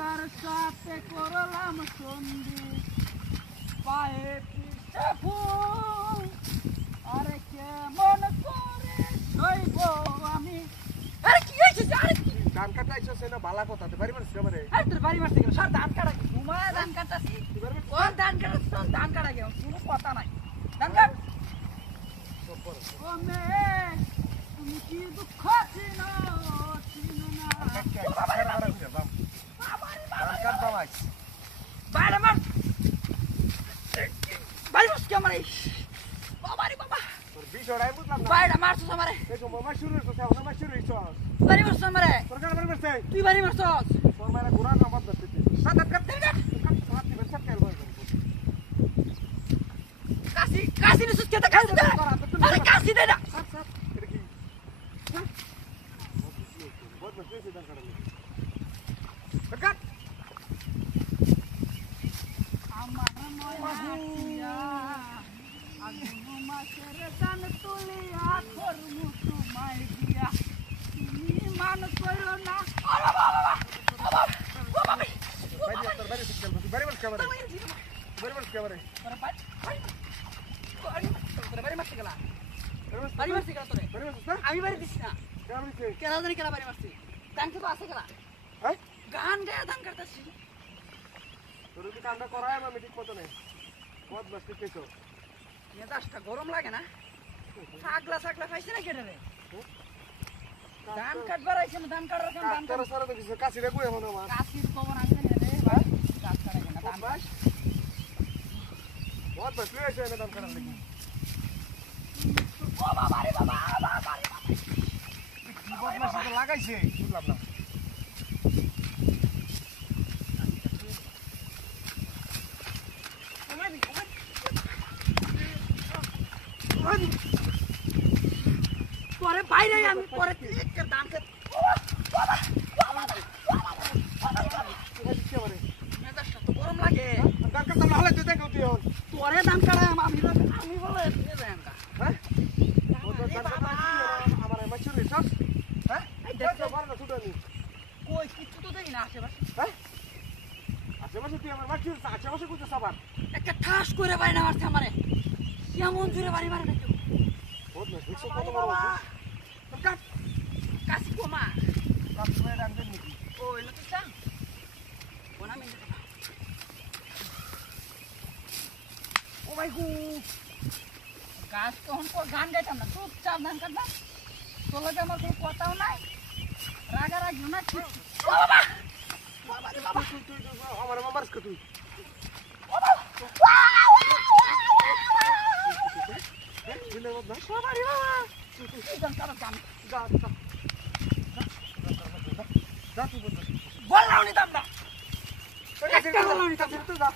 তার সাথে করলাম সন্ধি পায়ে পিছে ফুল আরে কেমন করে সইব আমি আরে কি হইছে আরে ধান কাটাইছো সেনা বালা কথা তো বাড়ি মারছিস আমারে আরে তোর বাড়ি মারতে গেল সর ধান কাটা ঘুমায় ধান কাটাছি ও ধান কাটাছ ধান কাটা গেল কোনো কথা নাই ধান কাট ও মে তুমি কি দুঃখ চিনো চিনো না ধান কাট বাবা বাইরে মার বাইরে মার কি আমারে বাবারে বাবা তোর বিষয়টাই বুঝলাম না বাইরে মারছস আমারে এই তো মামা শুরু হইছো এখন মামা শুরু হইছো বাড়ি মারছস আমারে তোর কাছে বাড়ি মারছে তুই বাড়ি মারছস তোর মারা ঘোড়া না বাদ দিতে সাত কাট কাট দিবেন সব কেন বল কাশি কাশি নিছস কেতে কাশি দে আরে কাশি দে না সাত এটা কি বহুত বসে ধান কাটা কাট আমার ময়া আগুন মাছের দান তুলিয়া করমু তোমায় দিয়া তুমি মান করো না আরে বাবা বাবা বাবা বাইরে তোর বাইরে শিখল বাইরে মারছ কেমন বাইরে মারছ কেমন বাড়ি মারতে গেলা বাড়ি মারতে গেলা তোরে বাইরে মারছ না আমি বাড়ি দিছি না কেমন হইছে কেনা জানি কেনা বাড়ি মারছি গান তো আছে গেলা হ্যাঁ গান গায়ে ধান কাটতাছি তোর কি কামটা করায় আমি ঠিক মতো নেই বহুত বসে কেছো মেজাজটা গরম লাগে না ছাগলা ছাগলা খাইছে না কেটে রে ধান কাটবার আইছে না ধান কাটার কেন ধান তোর সারা তো কিছু কাছে রেখো এখন আমার কাশির খবর আনতে নে রে ভাই গাছ কাটা কেন ধান বাস বহুত বসে আছে না দাম করার লাগি ও বাবা রে বাবা বাবা রে বাবা কি বদমাশি তো লাগাইছে বুঝলাম না পরে বাইরে আমি পরে একটা দাম কে বাবা বাবা মেজাজটা তো গরম লাগে দাম কাটা না হলে তুই দেখো তুই এখন পরে দাম কাটা আমি বলে দিয়ে দেন কা হ্যাঁ ও তো দাম কাটা আমার মাছুর সব হ্যাঁ এই দেখ দেখো ভালো না ছুটানি কই কিছু তো দেই না আশেপাশে হ্যাঁ আশেপাশে তুই আমার মাছুর আশেপাশে কইতে সবার একটা ঠাস করে বাইরে না মারছে আমারে কেমন জুড়ে বাড়ি মারে নাকি বহুত না দেখছো কত বড় আছে কাট কাশি কোমা কাট করে রাখবেন নাকি ও এলো তো চান কোনা মিনিট ও ভাই গু গাছ কখন পর গান গাইতাম না চুপচাপ ধান কাটলাম তোর লগে আমার কোনো কথাও নাই রাগারাগিও না ও বাবা বাবা রে বাবা তুই আমার মামার কা তুই দিলে বাবা বাবা রে বাবা এই গান কাটা গান যা যা তুই বল বললাম নি দামটা একটা বললাম নি দাম তুই যা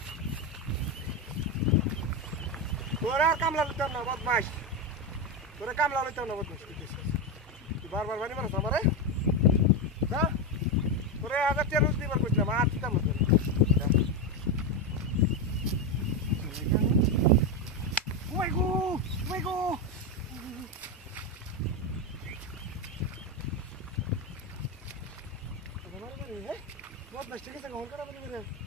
তোরা কামলা লইতাম না বদমাশ তোরা কামলা লইতাম না বদমাশ তুই বারবার বানি মারছ আমারে যা তোরে আগে তেরুজ দিবার কইছিলাম আর দিতাম না ওই গো বদমাশ ঠিক আছে ঘন্টা বানি মেরে